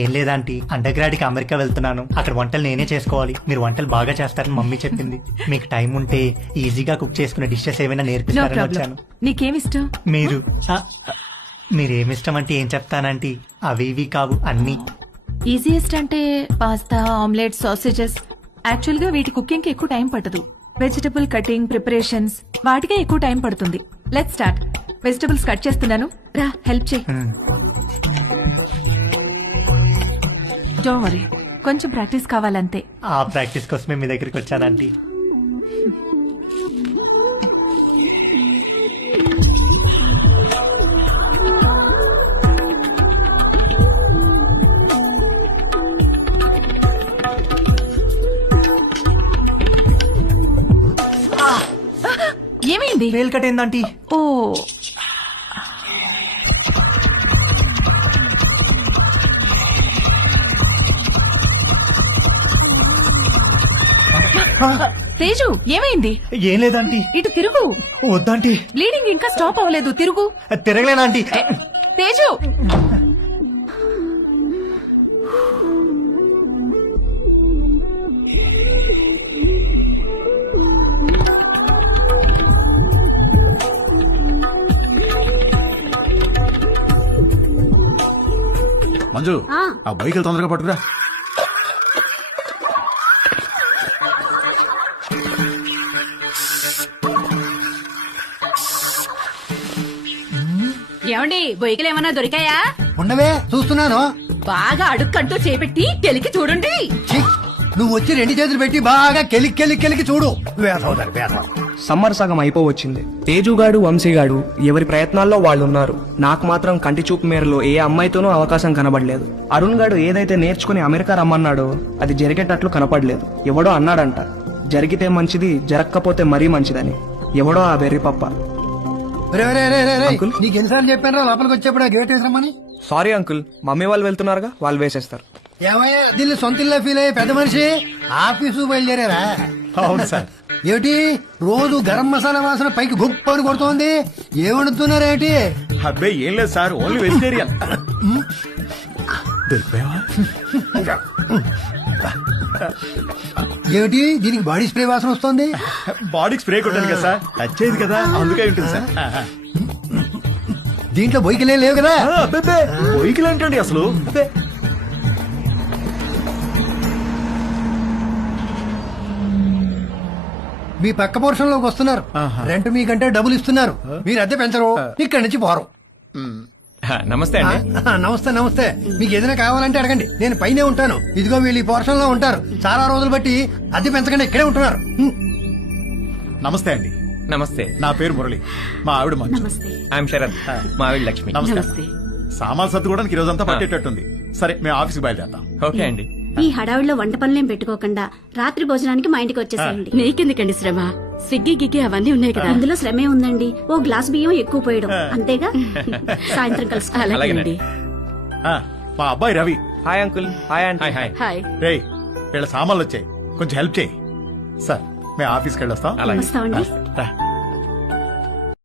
ఏం లేదంటీ, under grad కి America వెళ్తున్నాను. అక్కడ వంటలు నేనే చేసుకోవాలి. మీరు వంటలు బాగా చేస్తారని మమ్మీ చెప్పింది. మీకు టైం ఉంటే ఈజీగా కుక్ చేసుకునే డిషెస్ ఏమైనా నేర్పిస్తారని వచ్చాను. నీకేమిష్టం? మీరు మీరేమిష్టం అంటే ఏం చెప్తానంటీ, అవి ఇవి కావు అన్ని. ఈజియెస్ట్ అంటే పాస్తా, ఆమ్లెట్, సాసేజెస్. యాక్చువల్ గా వీటి కుకింగ్ కి ఎక్కువ టైం పట్టదు. వెజిటబుల్ కటింగ్, ప్రిపరేషన్స్ వాటికే ఎక్కువ టైం పడుతుంది. Let's start. వెజిటబుల్స్ కట్ చేస్తున్నాను, రా హెల్ప్ చేయి. డోంట్ వరీ, కొంచెం ప్రాక్టీస్ కావాలంతే. ఆ ప్రాక్టీస్ కోసమే మీ దగ్గరికి వచ్చానంటీ. ఏమైంది? వేలు కట్టేందంటీ. ఓ, తేజు ఏమైంది? ఏం లేదంటీ. ఇటు తిరుగు. వద్దంటీ. బ్లీడింగ్ ఇంకా స్టాప్ అవ్వలేదు, తిరుగు. తిరగలేనంటీ. తేజు, మంజు, ఆ బైక్ తొందరగా పట్టుకురా. ఏమండి బొయ్యకలు ఏమన్నా దొరికాయా? ఉండవే చూస్తున్నాను. బాగా అడుక్కంటూ చేపెట్టి కెలికి చూడండి. ఛీ, నువ్వు వచ్చి రెండు చేతులు పెట్టి బాగా కెలికి చూడు. వేసవుతారు వేసవు. సమ్మర్ సగం అయిపోవచ్చింది. తేజుగాడు, వంశీగాడు ఎవరి ప్రయత్నాల్లో వాళ్ళున్నారు. నాకు మాత్రం కంటి చూపు మేరలో ఏ అమ్మాయితోనూ అవకాశం కనబడలేదు. అరుణ్ గాడు ఏదైతే నేర్చుకుని అమెరికా రమ్మన్నాడో అది జరిగేటట్లు కనపడలేదు. ఎవడో అన్నాడంట, జరిగితే మంచిది, జరగకపోతే మరీ మంచిదని. ఎవడో ఆ వెర్రి పప్ప. అంకుల్? నీకు ఎన్నిసార్లు చెప్పాను రా లోపలికి వచ్చేప్పుడు గేట్ వేసరమ్మని. సారీ అంకుల్, మమ్మీ వాళ్ళు వెళ్తున్నారుగా, వాళ్ళు వేసేస్తారు. ఏమయ్యా దీన్ని సొంత ఇల్లు ఫీల్ అయ్యే పెద్ద మనిషి ఆఫీసు బయలుదేరారా? అవును సార్. ఏమిటి రోజు గరం మసాలా వాసన పైకి గుప్పని కొడుతోంది? ఏమడుతున్నారేంటి? అబ్బాయి ఏం లేదు సార్, ఓన్లీ వెజిటేరియన్. దొరికిపోయావా? ఏమిటి దీనికి బాడీ స్ప్రే వాసన వస్తుంది? బాడీకి స్ప్రే కొట్టాను కదా సార్, టచ్ అయ్యేది కదా, అందుకే ఉంటుంది సార్. దీంట్లో బొయ్యికలే లేవు కదా? బొయ్యికలు ఏంటండి అసలు? మీ పక్క పోర్షన్ లోకి వస్తున్నారు. రెంట్ మీకంటే డబ్బులు ఇస్తున్నారు. మీరు అద్దె పెంచరు, ఇక్కడి నుంచి పోరు. నమస్తే అండి. నమస్తే నమస్తే. మీకు ఏదైనా కావాలంటే అడగండి, నేను పైనే ఉంటాను. ఇదిగో వీళ్ళు ఈ పోర్షన్ లో ఉంటారు. చాలా రోజులు బట్టి అద్దె పెంచకుండా ఇక్కడే ఉంటున్నారు. నమస్తే అండి. నమస్తే. నా పేరు మురళి, మా ఆవిడ మంజు. ఐఎమ్ శరత్, మా ఆవిడ లక్ష్మి. నమస్తే. సామాన్ సర్దుకోవడానికి ఈ రోజంతా పట్టేటట్టుంది. సరే మేము ఆఫీస్కి బయలుదేరతాం. ఓకే అండి. ఈ హడావిడిలో వంట పనులేం పెట్టుకోకుండా రాత్రి భోజనానికి మా ఇంటికి వచ్చేసేయండి. నీకెందుకండి శ్రమ? స్విగ్గీ గిగ్గి అవన్నీ ఉన్నాయి కదా. ఇందులో శ్రమే ఉందండి. ఓ గ్లాస్ బియ్యం ఎక్కువ పోయడం అంతేగా. సాయంత్రం కలుసు. అలాగేనండి. మా అబ్బాయి Ravi. Hi uncle. Hi aunty. Hi. రేయ్, వీళ్ళ సామాన్లు వచ్చాయి, కొంచెం హెల్ప్ చేయి. సార్ మేము ఆఫీస్కి వెళ్ళొస్తాం. వస్తామండి. రా.